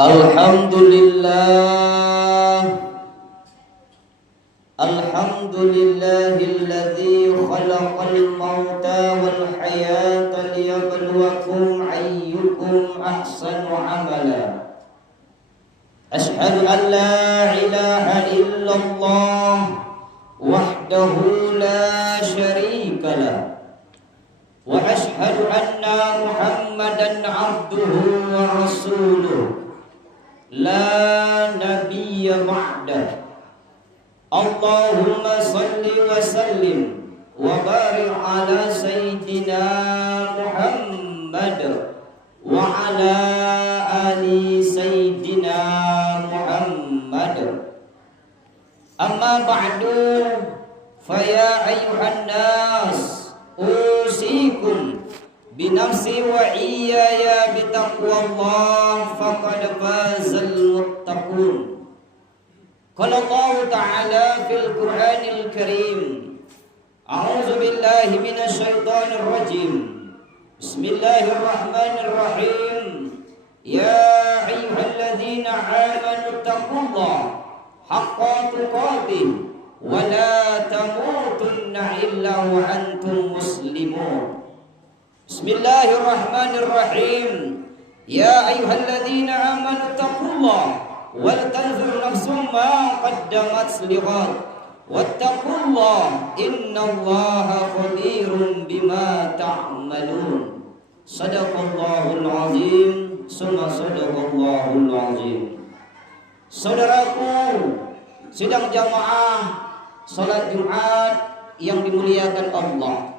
Alhamdulillah, alhamdulillahilladzi khalaqal mauta wal hayata liyabluwakum ayyukum ahsanu amala. Ashhadu an la ilaha illallah wahdahu la syarika lah, wa ashhadu anna Muhammadan abduhu wa rasuluh la nabiyya ba'dah. Allahumma salli wa sallim wa barik ala sayyidina Muhammad wa ala ali sayyidina Muhammad. Amma ba'du, faya ayyuhan nas, usikum binafsi wa iyaya bitaqwallah faqad fazal muttaqun. Qala Allah Ta'ala fil Qur'anil Karim, a'udzu billahi minasy syaithanir rajim. Bismillahirrahmanirrahim. Ya ayyuhalladzina amanu taqullaha haqqa tuqatih wa la tamutunna illa wa antum muslimun. Bismillahirrahmanirrahim. Ya ayyuhalladzina amanu taqullaha wal tanzur nafsum ma qaddamat lighad wattaqullaha innallaha khabirun bima ta'malun. Shadaqallahul azim, summa shadaqallahul azim. Saudaraku sidang jamaah salat Jumat yang dimuliakan Allah,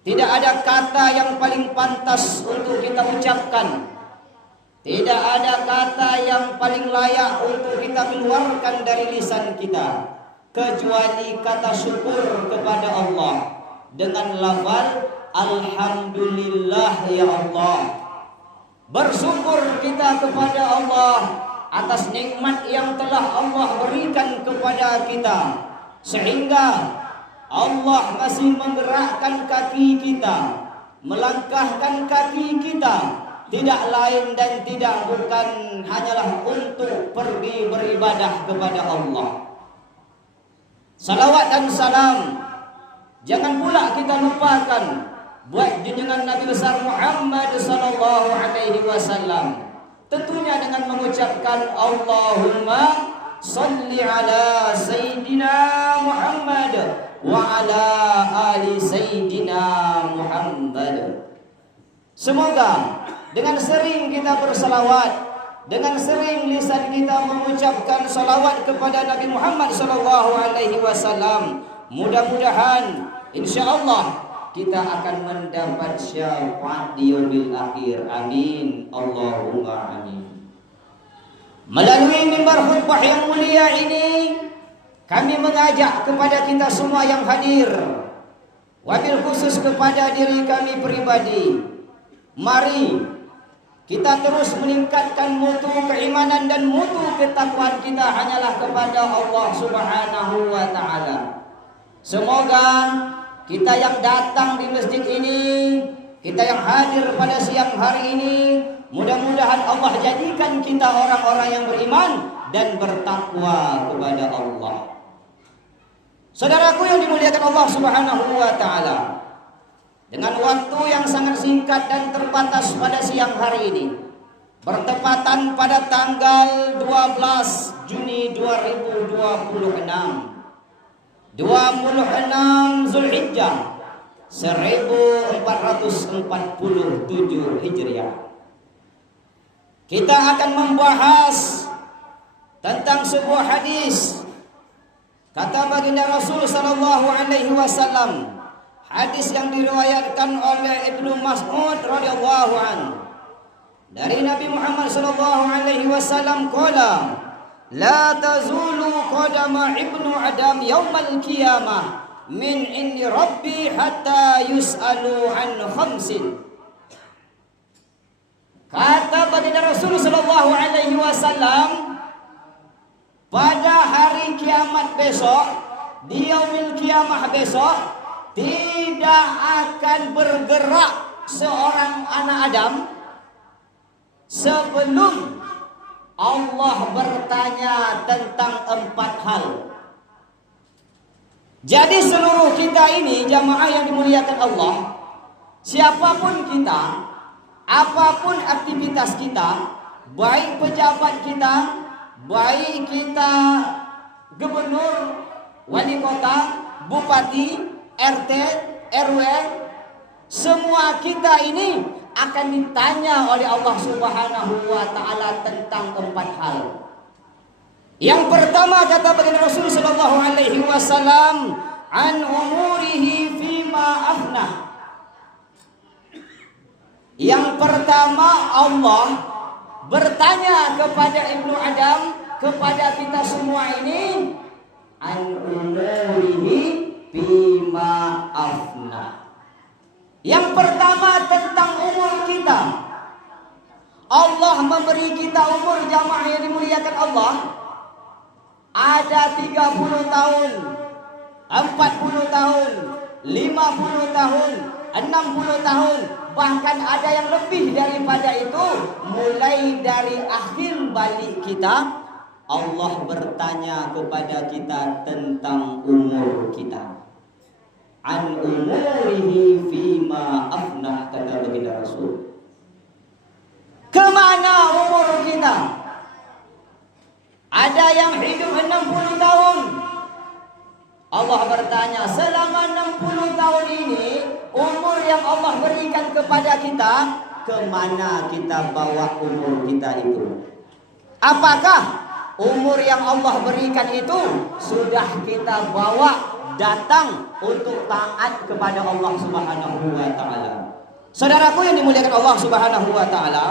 tidak ada kata yang paling pantas untuk kita ucapkan, tidak ada kata yang paling layak untuk kita keluarkan dari lisan kita kecuali kata syukur kepada Allah dengan lafaz alhamdulillah ya Allah. Bersyukur kita kepada Allah atas nikmat yang telah Allah berikan kepada kita, sehingga Allah masih menggerakkan kaki kita, melangkahkan kaki kita, tidak lain dan tidak bukan hanyalah untuk pergi beribadah kepada Allah. Salawat dan salam jangan pula kita lupakan buat junjungan Nabi besar Muhammad sallallahu alaihi wasallam, tentunya dengan mengucapkan Allahumma salli ala sayyidina Muhammad wa ala ali sayyidina Muhammad. Semoga dengan sering kita bersalawat, dengan sering lisan kita mengucapkan salawat kepada Nabi Muhammad sallallahu alaihi wasallam, mudah-mudahan insyaallah kita akan mendapat syafaat di yaumil akhir. Amin, Allahumma amin. Melalui mimbar khutbah yang mulia ini, kami mengajak kepada kita semua yang hadir, wabil khusus kepada diri kami pribadi, mari kita terus meningkatkan mutu keimanan dan mutu ketakwaan kita hanyalah kepada Allah Subhanahu wa ta'ala. Semoga kita yang datang di masjid ini, kita yang hadir pada siang hari ini, mudah-mudahan Allah jadikan kita orang-orang yang beriman dan bertakwa kepada Allah. Saudaraku yang dimuliakan Allah Subhanahu wa ta'ala, dengan waktu yang sangat singkat dan terbatas pada siang hari ini, bertepatan pada tanggal 12 Juni 2026, 26 Zulhijjah 1447 Hijriah, kita akan membahas tentang sebuah hadis. Kata baginda Rasul sallallahu alaihi wasallam, hadis yang diriwayatkan oleh Ibnu Mas'ud radhiyallahu anhu dari Nabi Muhammad sallallahu alaihi wasallam qala, la tazulu qadama ibnu adam yaumal qiyamah min indi rabbi hatta yus'alu an khamsin. Kata baginda Rasul sallallahu alaihi wasallam, pada hari kiamat besok, di yaumil qiyamah besok, tidak akan bergerak seorang anak Adam sebelum Allah bertanya tentang 4 hal. Jadi seluruh kita ini jamaah yang dimuliakan Allah, siapapun kita, apapun aktivitas kita, baik pejabat kita, baik kita gubernur, wali kota, bupati, RT, RW, semua kita ini akan ditanya oleh Allah Subhanahu wa taala tentang 4 hal. Yang pertama kata baginda Rasul sallallahu alaihi wasallam, an umurihi fima afna. Yang pertama Allah bertanya kepada Ibnu Adam, kepada kita semua ini, an umurihi fima afna. Yang pertama tentang umur kita. Allah memberi kita umur jamaah yang dimuliakan Allah. Ada 30 tahun, 40 tahun, 50 tahun, 60 tahun, bahkan ada yang lebih daripada itu. Mulai dari akhir balik kita, Allah bertanya kepada kita tentang umur kita. An umurihi fima afnah, kata baginda Rasul. Kemana umur kita? Ada yang hidup 60 tahun. Allah bertanya, selama 60 tahun ini, umur yang Allah berikan kepada kita, kemana kita bawa umur kita itu? Apakah umur yang Allah berikan itu sudah kita bawa datang untuk taat kepada Allah Subhanahu wa taala? Saudaraku yang dimuliakan Allah Subhanahu wa taala,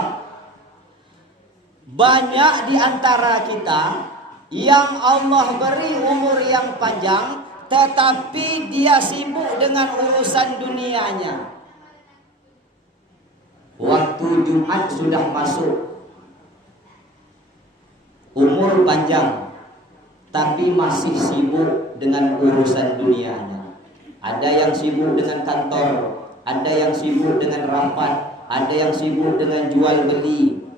banyak di antara kita yang Allah beri umur yang panjang, tetapi dia sibuk dengan urusan dunianya. Waktu Jumat sudah masuk, umur panjang, tapi masih sibuk dengan urusan dunianya. Ada yang sibuk dengan kantor, ada yang sibuk dengan rapat, ada yang sibuk dengan jual beli,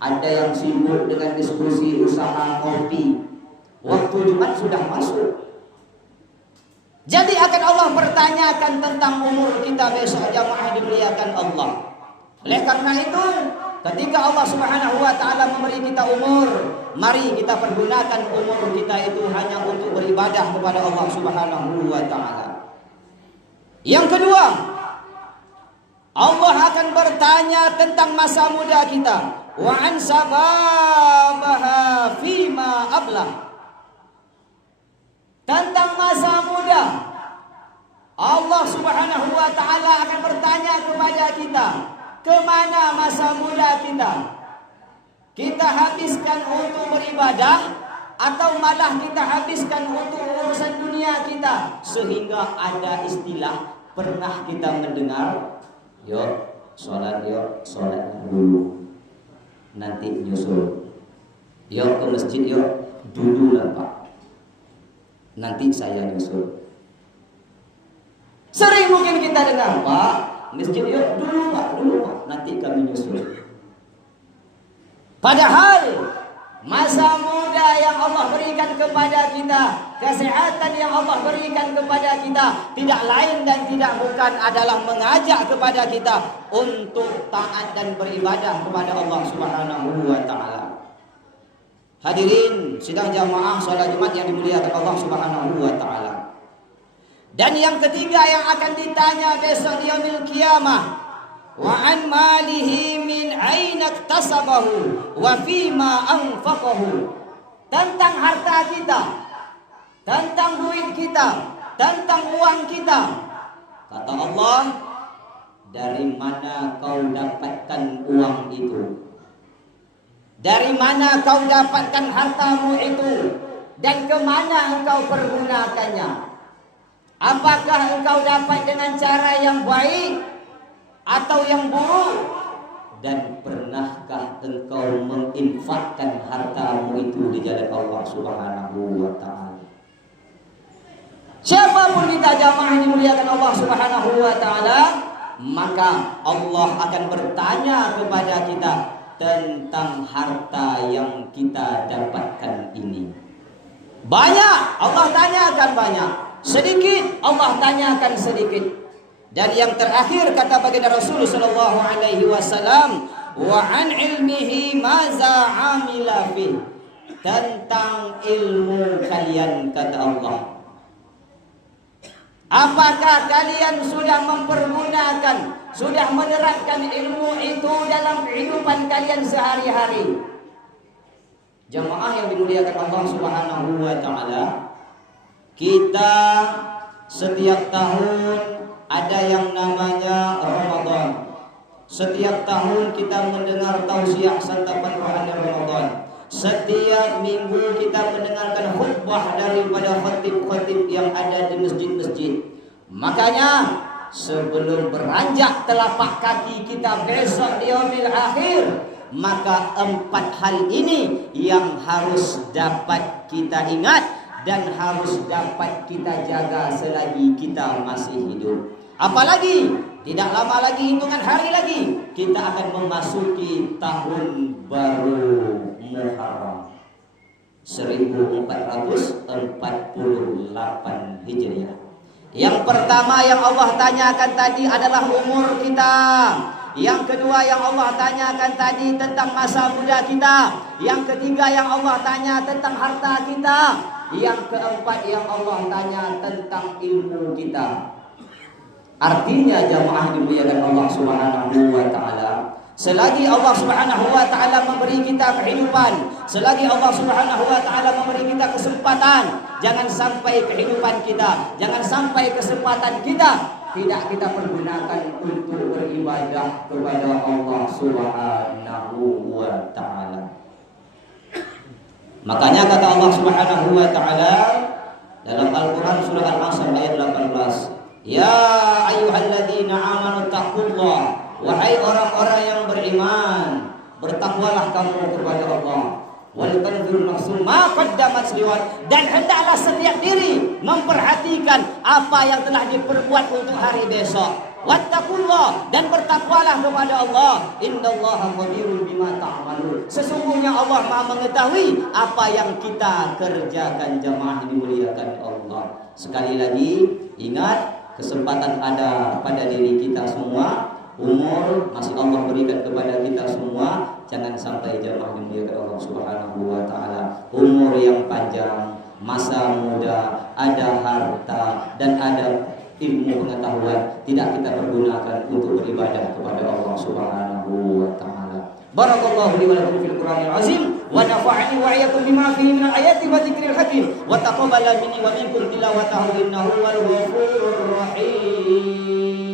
ada yang sibuk dengan diskusi usaha kopi. Waktu Jumat sudah masuk. Jadi akan Allah pertanyakan tentang umur kita besok jamaah dimuliakan Allah. Oleh karena itu, ketika Allah Subhanahu wa taala memberi kita umur, mari kita pergunakan umur kita itu hanya untuk beribadah kepada Allah Subhanahu wa taala. Yang kedua, Allah akan bertanya tentang masa muda kita. Wa an sababaha fima ablah. Tentang masa muda, Allah Subhanahu wa taala akan bertanya kepada kita, kemana masa muda kita? Kita habiskan untuk beribadah atau malah kita habiskan untuk urusan dunia kita? Sehingga ada istilah, pernah kita mendengar, yuk sholat dulu, nanti nyusul. Yuk ke masjid yuk, dulu lah Pak, nanti saya nyusul. Sering mungkin kita dengar, Pak, masjid yuk, dulu Pak, nanti kami nyusul. Padahal masa muda yang Allah berikan kepada kita, kesehatan yang Allah berikan kepada kita, tidak lain dan tidak bukan adalah mengajak kepada kita untuk taat dan beribadah kepada Allah Subhanahu wa taala. Hadirin sidang jamaah salat Jumat yang dimuliakan Allah Subhanahu wa taala. Dan yang ketiga yang akan ditanya besok di yaumil qiyamah, wa an malihi min aina iktasabahu wa fima anfaqahu. Tentang harta kita, tentang duit kita, tentang uang kita. Kata Allah, dari mana kau dapatkan uang itu? Dari mana kau dapatkan hartamu itu? Dan kemana engkau pergunakannya? Apakah engkau dapat dengan cara yang baik atau yang buruk? Dan pernahkah engkau menginfakkan hartamu itu di jalan Allah Subhanahu wa taala? Siapapun kita jamaah dimuliakan Allah Subhanahu wa taala, maka Allah akan bertanya kepada kita tentang harta yang kita dapatkan ini. Banyak Allah tanyakan banyak, sedikit Allah tanyakan sedikit. Dan yang terakhir kata baginda Rasul sallallahu alaihi wasallam, wa an ilmihi maza amila fi, tentang ilmu kalian kata Allah. Apakah kalian sudah mempergunakan, sudah menerapkan ilmu itu dalam kehidupan kalian sehari-hari? Jamaah yang dimuliakan Allah Subhanahu wa taala, kita setiap tahun ada yang namanya Ramadan. Setiap tahun kita mendengar tausiah santapan rohani Ramadan. Setiap minggu kita mendengarkan khutbah daripada khatib-khatib yang ada di masjid-masjid. Makanya sebelum beranjak telapak kaki kita besok di yaumil akhir, maka 4 hal ini yang harus dapat kita ingat dan harus dapat kita jaga selagi kita masih hidup. Apalagi tidak lama lagi, hitungan hari lagi, kita akan memasuki tahun baru Muharram 1448 Hijriah. Yang pertama yang Allah tanyakan tadi adalah umur kita. Yang kedua yang Allah tanyakan tadi tentang masa muda kita. Yang ketiga yang Allah tanya tentang harta kita. Yang keempat yang Allah tanya tentang ilmu kita. Artinya jamaah dimuliakan Allah Subhanahu wa taala, selagi Allah Subhanahu wa taala memberi kita kehidupan, selagi Allah Subhanahu wa taala memberi kita kesempatan, jangan sampai kehidupan kita, jangan sampai kesempatan kita tidak kita pergunakan untuk beribadah kepada Allah Subhanahu wa taala. Makanya kata Allah Subhanahu wa taala dalam Al-Qur'an surah Al-Asr ayat 18, ya ayyuhalladzina amanu taqullah, wahai orang-orang yang beriman, bertakwalah kamu kepada Allah. Wal tanzur nafsum ma qaddamat liwat, dan hendaklah setiap diri memperhatikan apa yang telah diperbuat untuk hari besok. Wattaqullah, dan bertakwalah kepada Allah. Innallaha khabirun bima ta'malun, sesungguhnya Allah Maha mengetahui apa yang kita kerjakan. Jamaah dimuliakan Allah, sekali lagi ingat, kesempatan ada pada diri kita semua. Umur masih Allah berikan kepada kita semua. Jangan sampai jamaah dimuliakan Allah Subhanahu wa taala, umur yang panjang, masa muda, ada harta dan ada ilmu pengetahuan tidak kita pergunakan untuk beribadah kepada Allah Subhanahu wa taala. Barakallahu li wa lakum fil Qur'anil azim wa nafa'ani wa iyyakum bima fihi minal ayati wa dzikril hakim wa taqabbala minni wa minkum tilawatahu innahu wal ghafurur rahim.